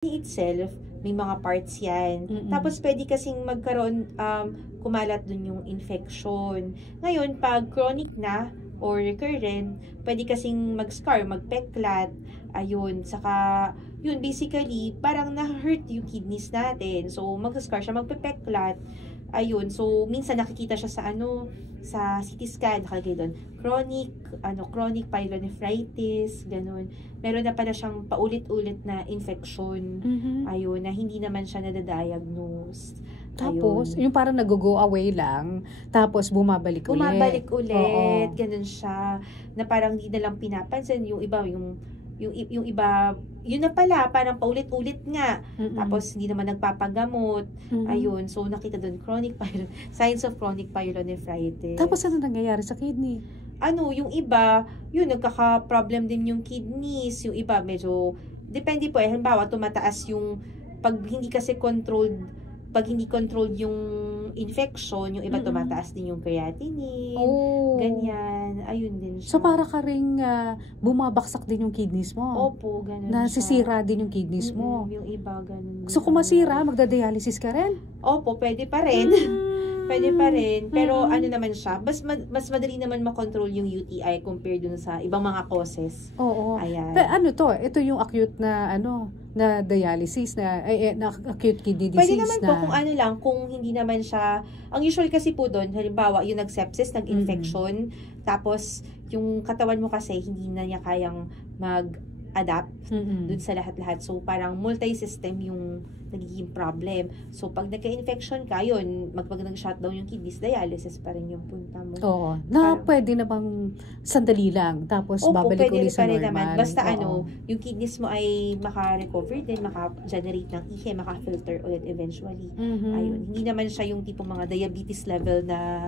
Itself, may mga parts yan. Tapos pwede kasing magkaroon, kumalat dun yung infection. Ngayon, pag chronic na or recurrent, pwede kasing mag-scar, magpeklat, ayun. Saka, yun, basically, parang na-hurt yung kidneys natin. So, mag-scar siya, magpepeklat. Ayun, so, minsan nakikita siya sa CT scan, nakalagay doon, chronic pyelonephritis, ganun. Meron na pala siyang paulit-ulit na infection, ayun, na hindi naman siya nadadiagnose. Tapos, yung parang nag-go away lang, tapos bumabalik ulit. Bumabalik ulit, ganun siya, na parang hindi na lang pinapansin, yung iba, yung iba, yun na pala, parang paulit-ulit nga. Tapos, hindi naman nagpapagamot. Ayun, so nakita doon, signs of chronic pyelonephritis. Tapos, ano nangyayari sa kidney? Yung iba, yun, nagkaka-problem din yung kidneys. Yung iba, medyo, depende po, halimbawa, tumataas yung, pag hindi controlled yung infection, yung iba tumataas din yung creatinine, ganyan, ayun din siya. So, para ka rin bumabaksak din yung kidneys mo? Opo, ganun Nasisira din yung kidneys mo? Yung iba, ganun. So, kung masira, magda-dialysis ka rin? Opo, pwede pa rin. Pwede pa rin. Pero ano naman siya, mas madali naman makontrol yung UTI compared dun sa ibang mga causes. Oo. Ayan. Pero ano to? Ito yung acute na na dialysis na acute kidney disease. Pwede naman po kung hindi naman siya, ang usual kasi po doon, halimbawa yung nag-sepsis, nag-infection, tapos yung katawan mo kasi hindi na niya kayang mag-adapt dun sa lahat-lahat. So parang multi-system yung nagiging problem. So, pag nagka-infection ka, yun, pag nag-shutdown yung kidneys, dialysis pa rin yung punta mo. Oo. Na pwede namang sandali lang, tapos babalik ulit sa normal. Naman. Basta yung kidneys mo ay maka-recover din, maka-generate ng ihe, maka-filter ulit eventually. Ayun. Hindi naman siya yung tipong mga diabetes level na,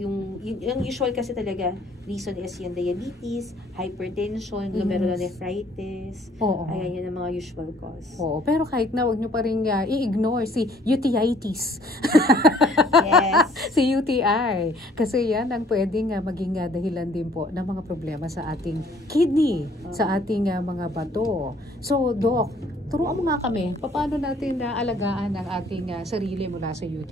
yung usual kasi talaga, reason is yung diabetes, hypertension, glomerulonephritis. Ayan, yun ang mga usual cause. Oo. Pero kahit na wag nyo pa rin i-ignore si UTItis. Yes. Si UTI. Kasi yan ang pwedeng maging dahilan din po ng mga problema sa ating kidney, sa ating mga bato. So, Doc, turuan mo nga kami, paano natin alagaan ang ating sarili mula sa UTI?